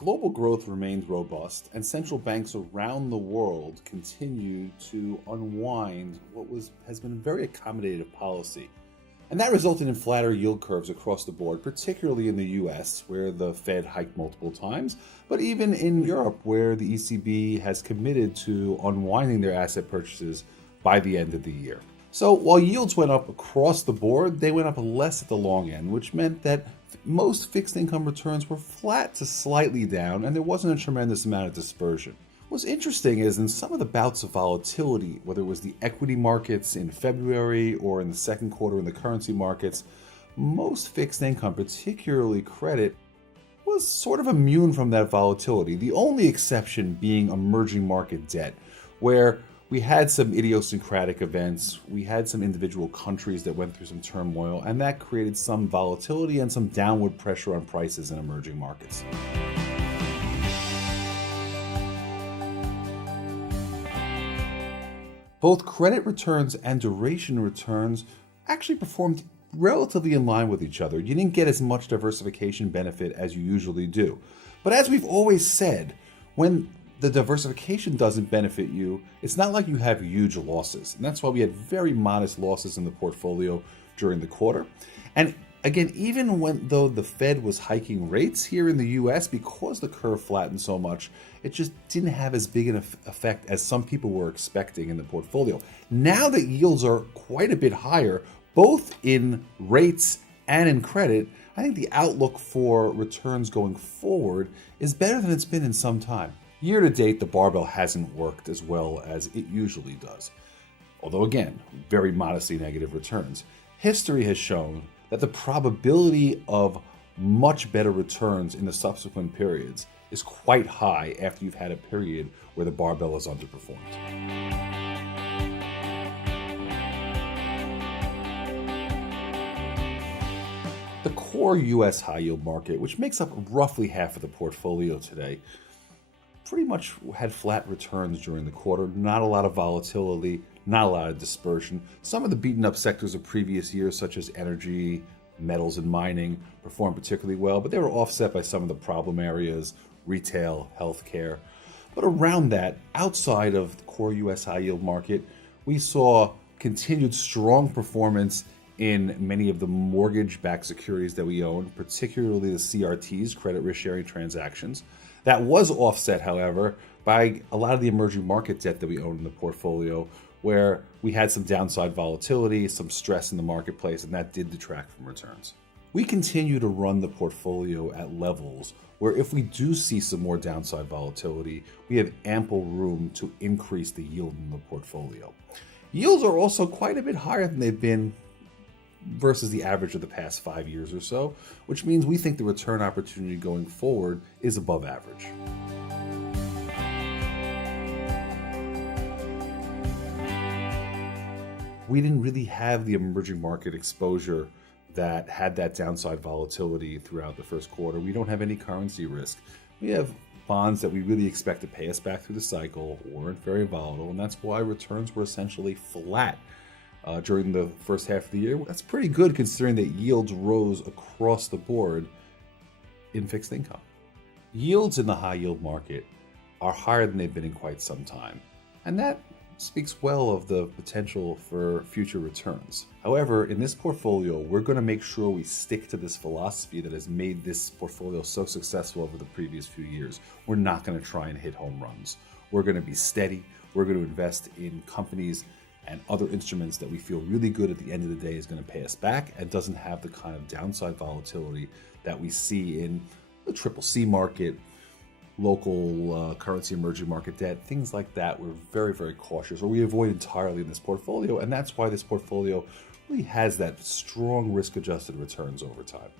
Global growth remains robust, and central banks around the world continue to unwind has been a very accommodative policy. And that resulted in flatter yield curves across the board, particularly in the US, where the Fed hiked multiple times, but even in Europe, where the ECB has committed to unwinding their asset purchases by the end of the year. So while yields went up across the board, they went up less at the long end, which meant that most fixed income returns were flat to slightly down, and there wasn't a tremendous amount of dispersion. What's interesting is in some of the bouts of volatility, whether it was the equity markets in February or in the second quarter in the currency markets, most fixed income, particularly credit, was sort of immune from that volatility. The only exception being emerging market debt, where we had some idiosyncratic events, we had some individual countries that went through some turmoil, and that created some volatility and some downward pressure on prices in emerging markets. Both credit returns and duration returns actually performed relatively in line with each other. You didn't get as much diversification benefit as you usually do. But as we've always said, when the diversification doesn't benefit you, it's not like you have huge losses. And that's why we had very modest losses in the portfolio during the quarter. And again, even though the Fed was hiking rates here in the US, because the curve flattened so much, it just didn't have as big an effect as some people were expecting in the portfolio. Now that yields are quite a bit higher, both in rates and in credit, I think the outlook for returns going forward is better than it's been in some time. Year to date, the barbell hasn't worked as well as it usually does. Although again, very modestly negative returns. History has shown that the probability of much better returns in the subsequent periods is quite high after you've had a period where the barbell is underperformed. The core US high yield market, which makes up roughly half of the portfolio today, pretty much had flat returns during the quarter. Not a lot of volatility, not a lot of dispersion. Some of the beaten up sectors of previous years, such as energy, metals, and mining, performed particularly well, but they were offset by some of the problem areas, retail, healthcare. But around that, outside of the core US high yield market, we saw continued strong performance in many of the mortgage-backed securities that we own, particularly the CRTs, credit risk sharing transactions. That was offset, however, by a lot of the emerging market debt that we own in the portfolio, where we had some downside volatility, some stress in the marketplace, and that did detract from returns. We continue to run the portfolio at levels where if we do see some more downside volatility, we have ample room to increase the yield in the portfolio. Yields are also quite a bit higher than they've been versus the average of the past 5 years or so, which means we think the return opportunity going forward is above average. We didn't really have the emerging market exposure that had that downside volatility throughout the first quarter. We don't have any currency risk. We have bonds that we really expect to pay us back through the cycle, weren't very volatile, and that's why returns were essentially flat during the first half of the year. That's pretty good considering that yields rose across the board in fixed income. Yields in the high yield market are higher than they've been in quite some time, and that speaks well of the potential for future returns. However, in this portfolio, we're going to make sure we stick to this philosophy that has made this portfolio so successful over the previous few years. We're not going to try and hit home runs. We're going to be steady. We're going to invest in companies and other instruments that we feel really good at the end of the day is going to pay us back and doesn't have the kind of downside volatility that we see in the triple C market, local currency emerging market debt, things like that. We're very, very cautious, or we avoid entirely in this portfolio, and that's why this portfolio really has that strong risk-adjusted returns over time.